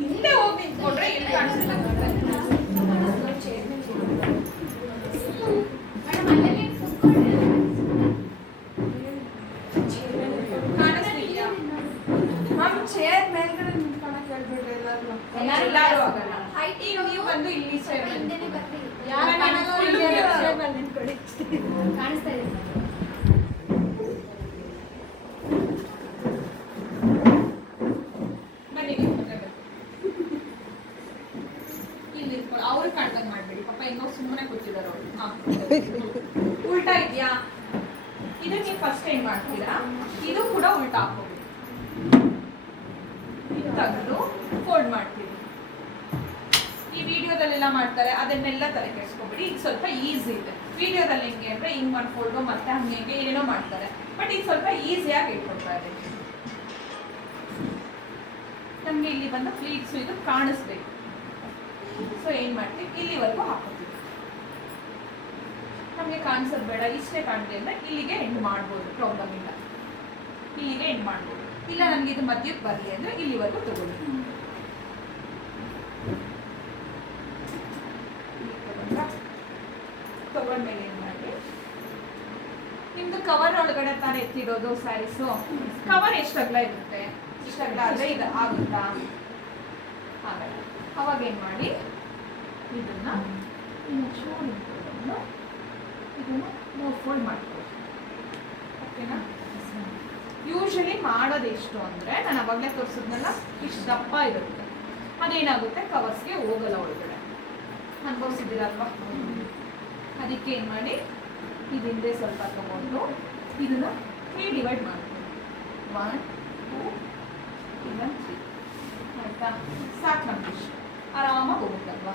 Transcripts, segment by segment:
ಹಿಂದೆ ಹೋಗಿ ನಿಂತ್ಕೊಂಡ್ರೆ ಇಲ್ಲಿ ಕಾಣಿಸ್ತಿಲ್ಲ. ಕಾಣಿಸ್ತಿದ್ಯಾ ಮ್ಯಾಮ್? ಚೇರ್ ಮೇಲ್ಗಡೆ ನಿಂತ್ಕೊಳಕ್ ಹೇಳ್ಬಿಡ್ರಿ ಎಲ್ಲರೂ. ಎಲ್ಲರೂ ಆಗಲ್ಲ. ಈಗ ನೀವು ಬಂದು ಇಲ್ಲಿ ಚೇರ್ ಕಾಣಿಸ್ತಾ ಇದೆ. ಅವ್ರು ಕಾಣ್ದಂಗ್ ಮಾಡ್ಬೇಡಿ ಪಾಪ, ಹೆಂಗೋ ಸುಮ್ಮನೆ ಕೂತಿದಾರ ಅವ್ರು. ಉಲ್ಟಾ ಇದೆಯಾ? ಇದು ನೀವು ಫಸ್ಟ್ ಏನ್ ಮಾಡ್ತೀರಾ, ಇದು ಕೂಡ ಉಲ್ಟಾ ಹಾಕೋಬೇಕು. ಇದು ತೆಗೆದು ಫೋಲ್ಡ್ ಮಾಡ್ತೀವಿ. ಈ ವಿಡಿಯೋದಲ್ಲೆಲ್ಲ ಮಾಡ್ತಾರೆ, ಅದನ್ನೆಲ್ಲ ತಲೆ ಕೆಡಿಸ್ಕೊಬೇಡಿ. ಈಗ ಸ್ವಲ್ಪ ಈಸಿ ಇದೆ. ವಿಡಿಯೋದಲ್ಲಿ ಹೆಂಗೆ ಅಂದ್ರೆ ಹಿಂಗ್ ಮಾಡ್ಕೊಂಡು ಮತ್ತೆ ಹಂಗೆ ಏನೇನೋ ಮಾಡ್ತಾರೆ. ಬಟ್ ಈಗ ಸ್ವಲ್ಪ ಈಸಿಯಾಗಿ ಹೇಳ್ಕೊಡ್ತಾ ಇದೆ. ನಮ್ಗೆ ಇಲ್ಲಿ ಬಂದ ಪ್ಲೀಟ್ಸು ಇದು ಕಾಣಿಸ್ಬೇಕು. ಸೊ ಏನ್ ಮಾಡ್ತೀವಿ, ಇಲ್ಲಿವರೆಗೂ ಹಾಕೋತೀವಿ. ನಮಗೆ ಕಾಣಿಸೋದು ಬೇಡ, ಇಷ್ಟೇ ಕಾಣಲಿ ಅಂದ್ರೆ ಇಲ್ಲಿಗೆ ಎಂಡ್ ಮಾಡ್ಬೋದು, ಪ್ರಾಬ್ಲಮ್ ಇಲ್ಲ. ಇಲ್ಲಿಗೆ ಎಂಡ್ ಮಾಡ್ಬೋದು. ಇಲ್ಲ ನನ್ಗೆ ಇದು ಮಧ್ಯಕ್ಕೆ ಬರಲಿ ಅಂದ್ರೆ ಇಲ್ಲಿವರೆಗೂ ತಗೊಳ್ಳಿ. ತಗೊಂಡ್ಮೇಲೆ ಏನ್ ಮಾಡಿ, ನಿಮ್ದು ಕವರ್ ಒಳಗಡೆ ತಾನೇ ಎತ್ತಿಡೋದು ಸ್ಯಾರೀಸು. ಕವರ್ ಎಷ್ಟು ಅಗಲ ಇರುತ್ತೆ? ಇಷ್ಟ ಅಗಲ ಆದ್ರೆ ಇದು ಆಗುತ್ತಾ? ಆಗಲ್ಲ. ಅವಾಗ ಏನ್ ಮಾಡಿ, ಇದನ್ನ ಇದನ್ನ ಮೂರು ಫೋಲ್ಡ್ ಮಾಡ್ಕೊಳ್ಳಿ. ಓಕೆನಾ? ಯೂಶಲಿ ಮಾಡೋದು ಎಷ್ಟು ಅಂದ್ರೆ, ನಾನು ಅವಾಗಲೇ ತೋರಿಸಿದ್ನಲ್ಲ, ಇಷ್ಟು ದಪ್ಪ ಇರುತ್ತೆ. ಅದೇನಾಗುತ್ತೆ, ಕವರ್ಸ್ಗೆ ಹೋಗಲ್ಲ ಒಳಗಡೆ. ಅನ್ಭವಿಸಿದ್ದೀರಲ್ವಾ? ಅದಕ್ಕೆ ಏನು ಮಾಡಿ, ಇದು ಹಿಂದೆ ಸ್ವಲ್ಪ ತಗೊಂಡು ಇದನ್ನ 3 ಡಿವೈಡ್ ಮಾಡ್ತೀವಿ. 1 2 3 ಆಯ್ತಾ? ಸಾಕು ನಮ್ಗೆ ಇಷ್ಟು. ಆರಾಮಾಗಿ ಹೋಗುತ್ತಲ್ವಾ?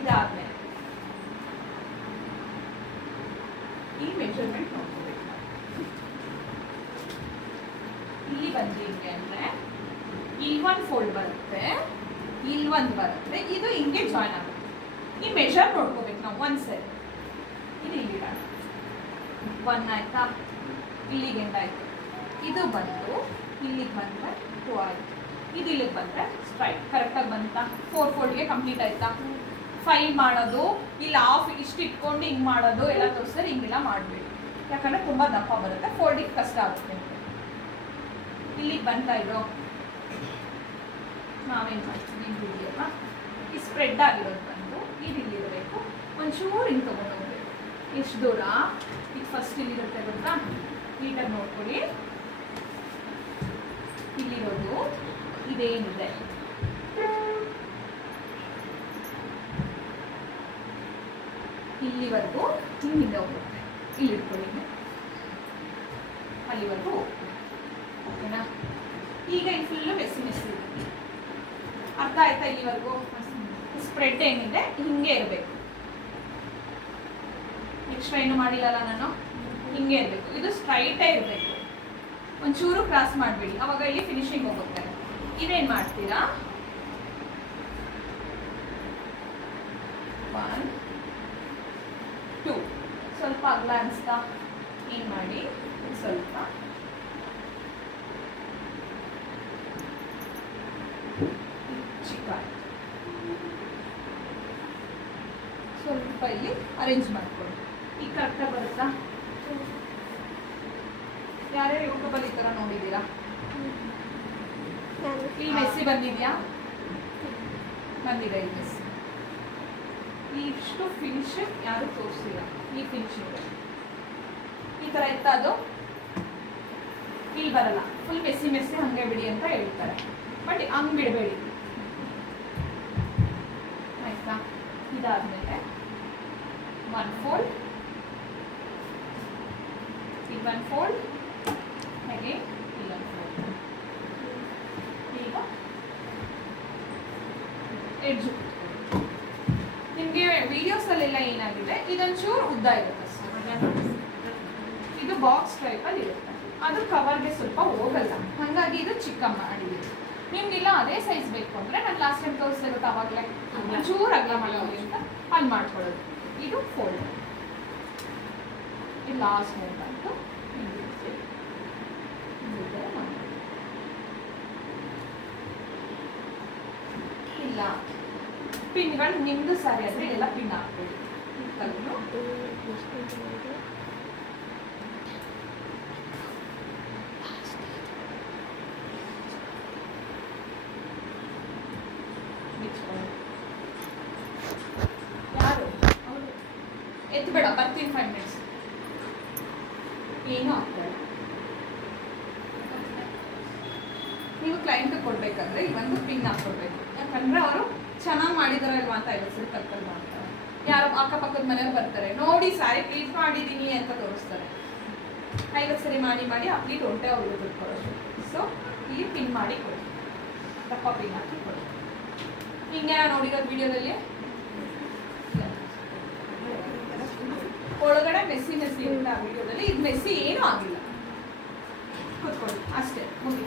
ಇದಾದ್ಮೇಲೆ ಈ ಮೆಜರ್ಮೆಂಟ್ ನೋಡ್ಕೋಬೇಕು. ಇಲ್ಲಿ ಬಂದಿದೆ ಅಂದ್ರೆ ಇಲ್ಲಿ ಒಂದು ಫೋಲ್ಡ್ ಬರುತ್ತೆ, ಇಲ್ಲಿ ಒಂದು ಬರುತ್ತೆ, ಇದು ಹಿಂಗೆ ಜಾಯ್ನ್ ಆಗುತ್ತೆ. ಈ ಮೆಜರ್ ನೋಡ್ಕೋಬೇಕು ನಾವು ಒಂದ್ಸರಿ. ಇದು ಇಲ್ಲಿ 1 ಆಯ್ತಾ? ಇಲ್ಲಿಗೆ ಎಂಡಾಯ್ತು. ಇದು ಬಂದು ಇಲ್ಲಿಗೆ ಬಂದರೆ 2 ಆಯಿತು. ಇದು ಇಲ್ಲಿಗೆ ಬಂದರೆ ಸ್ಟ್ರೈಟ್ ಕರೆಕ್ಟಾಗಿ ಬಂತಾ? 4 ಫೋಲ್ಡ್ಗೆ ಕಂಪ್ಲೀಟ್ ಆಯ್ತಾ? 5 ಮಾಡೋದು, ಇಲ್ಲ ಹಾಫ್ ಇಷ್ಟು ಇಟ್ಕೊಂಡು ಹಿಂಗೆ ಮಾಡೋದು ಎಲ್ಲ ತೋರಿಸಿದ್ರೆ ಹಿಂಗೆಲ್ಲ ಮಾಡಬೇಡಿ. ಯಾಕಂದರೆ ತುಂಬ ದಪ್ಪ ಬರುತ್ತೆ, ಫೋಲ್ಡಿಗೆ ಕಷ್ಟ ಆಗುತ್ತೆ. ಇಲ್ಲಿಗೆ ಬಂತಾ ಇದು? ನಾವೇನು ಮಾಡ್ತೀವಿ, ಇದೆಯಲ್ಲ ಈ ಸ್ಪ್ರೆಡ್ ಆಗಿರೋದು ಬಂದು ಇದು ಇಲ್ಲಿರಬೇಕು. ಒಂಚೂರು ಹಿಂಗೆ ತೊಗೊಂಡು ಹೋಗ್ಬೇಕು. ಎಷ್ಟು ದೂರ? ಈಗ ಫಸ್ಟ್ ಇಲ್ಲಿರುತ್ತೆ ಗೊತ್ತಾ? ನೀಟಾಗಿ ನೋಡ್ಕೊಳ್ಳಿ. ಇಲ್ಲಿರೋದು ಇದೇನಿದೆ, ಇಲ್ಲಿವರೆಗೂ ಹಿಂದೆ ಹೋಗುತ್ತೆ. ಇಲ್ಲಿ ಇಟ್ಕೊಳ್ಳಿ, ಅಲ್ಲಿವರೆಗೂ ಹೋಗುತ್ತೆ. ಓಕೆನಾ? ಈಗ ಈ ಫುಲ್ಲು ಮೆಸ್ಸಿ ಇದೆ. ಅರ್ಥ ಆಯ್ತಾ? ಇಲ್ಲಿವರೆಗೂ ಸ್ಪ್ರೆಡ್ ಏನಿದೆ ಹಿಂಗೆ ಇರಬೇಕು. ಎಕ್ಸ್ಟ್ರಾ ಏನು ಮಾಡಿಲ್ಲಲ್ಲ ನಾನು, ಹಿಂಗೆ ಇರಬೇಕು. ಇದು ಸ್ಟ್ರೈಟೇ ಇರಬೇಕು, ಒಂಚೂರು ಕ್ರಾಸ್ ಮಾಡಬೇಡಿ, ಅವಾಗ ಇಲ್ಲಿ ಫಿನಿಶಿಂಗ್ ಹೋಗುತ್ತೆ. ಇದೇನು ಮಾಡ್ತೀರಾ, 1 2 ಸ್ವಲ್ಪ ಅಗಲ ಅನಿಸ್ತಾ? ಏನು ಮಾಡಿ, ಸ್ವಲ್ಪ ಚಿಕ್ಕ ಸ್ವಲ್ಪ ಇಲ್ಲಿ ಅರೇಂಜ್ ಮಾಡ್ಕೊಳ್ಳಿ. ಈಗ ಕರೆಕ್ಟಾಗಿ ಬರುತ್ತಾ? ಯಾರ್ಯಾರು ಯೂಟ್ಯೂಬಲ್ಲಿ ಈ ಥರ ನೋಡಿದ್ದೀರಾ? ಇಲ್ಲಿ ಮೆಸ್ಸಿ ಬಂದಿದೆಯಾ? ಬಂದಿದೆ ಈ ಮೆಸ್ಸಿ. ಇಷ್ಟು ಫಿನಿಶಿಂಗ್ ಯಾರು ತೋರಿಸಿಲ್ಲ. ಈ ಫಿನಿಶಿಂಗ್ ಈ ಥರ ಇತ್ತ, ಅದು ಇಲ್ಲಿ ಬರಲ್ಲ. ಫುಲ್ ಮೆಸ್ಸಿ ಮೆಸ್ಸಿ ಹಂಗೆ ಬಿಡಿ ಅಂತ ಹೇಳ್ತಾರೆ, ಬಟ್ ಹಂಗೆ ಬಿಡಬೇಡಿ. ಆಯ್ತಾ? ಇದಾದ್ಮೇಲೆ 1 ಫೋಲ್ಡ್, ಈಗ 1 ಫೋಲ್ಡ್, ಹಾಗೆ ಇಲ್ಲೊಂದು ಫೋಲ್ಡ್. ಈಗ ಎಡ್ಜ್ ನಿಮಗೆ ವಿಡಿಯೋಸಲ್ಲೆಲ್ಲ ಏನಾಗಿದೆ, ಇದೊಂಚೂರು ಉದ್ದ ಇರುತ್ತೆ ಅಷ್ಟೇ. ಇದು ಬಾಕ್ಸ್ ಟೈಪಲ್ಲಿ ಇರುತ್ತೆ, ಅದು ಕವರ್ಗೆ ಸ್ವಲ್ಪ ಹೋಗಲ್ಲ, ಹಾಗಾಗಿ ಇದು ಚಿಕ್ಕ ಮಾಡಿದೆ. ನಿಮ್ಗಿಲ್ಲ ಅದೇ ಸೈಜ್ ಬೇಕು ಅಂದರೆ ನಾನು ಲಾಸ್ಟ್ ಟೈಮ್ ತೋರಿಸಿರುತ್ತೆ ಅವಾಗಲೇ ಒಂಚೂರು ಅಗಲ ಮಾಡೋದು ಅಂತ ಅಲ್ಲಿ ಮಾಡ್ಕೊಳ್ಳೋದು. ಇದು ಫೋಲ್ಡ್, ಇದು ಲಾಸ್ಟ್ ಮೂಮೆಂಟು. ಪಿನ್ಗಳು ನಿಮ್ಮದು ಸಾರಿ ಆದರೆ ಎಲ್ಲ ಪಿನ್ ಹಾಕ್ಬೋದು. ಕಲ್ಲು ಯಾರು ಎತ್ಬೇಡ, ಬರ್ತೀನಿ 5 ಮಿನಿಟ್ಸ್. ಏನು ಆಗ್ತದೆ, ನೀವು ಕ್ಲೈಂಟ್ ಕೊಡ್ಬೇಕಂದ್ರೆ ಈ ಒಂದು ಪಿನ್ ಹಾಕ್ಕೊಡ್ಬೇಕು. ಯಾಕಂದ್ರೆ ಅವರು ಚೆನ್ನಾಗಿ ಮಾಡಿದಾರಲ್ವಾ ಅಂತ 50 ಸರಿ ಕಲ್ಕಲ್ ಮಾಡ್ತಾರೆ. ಯಾರು ಅಕ್ಕಪಕ್ಕದ ಮನೆಯವ್ರು ಬರ್ತಾರೆ, ನೋಡಿ ಸ್ಯಾರಿ ಪ್ಲೀಟ್ ಮಾಡಿದ್ದೀನಿ ಅಂತ ತೋರಿಸ್ತಾರೆ. 50 ಸರಿ ಮಾಡಿ ಮಾಡಿ ಆ ಪ್ಲೀಟ್ ಹೊಟ್ಟೆ ಅವ್ರಿಗೆ ದುಡ್ಡು ಕೊಡೋದು. ಸೊ ಇಲ್ಲಿ ಪಿನ್ ಮಾಡಿ ಕೊಡಿ, ದಪ್ಪ ಪಿನ್ ಹಾಕಿ ಕೊಡಿ. ಹಿಂಗೆ ನೋಡಿರೋ ವಿಡಿಯೋದಲ್ಲಿ ಒಳಗಡೆ ಮೆಸ್ಸಿ ಮೆಸ್ಸಿ ಇಲ್ಲ ಆ ವಿಡಿಯೋದಲ್ಲಿ. ಇದು ಮೆಸ್ಸಿ ಏನೂ ಆಗಿಲ್ಲ, ಕೂತ್ಕೊಳ್ಳಿ ಅಷ್ಟೇ, ಮುಗಿ.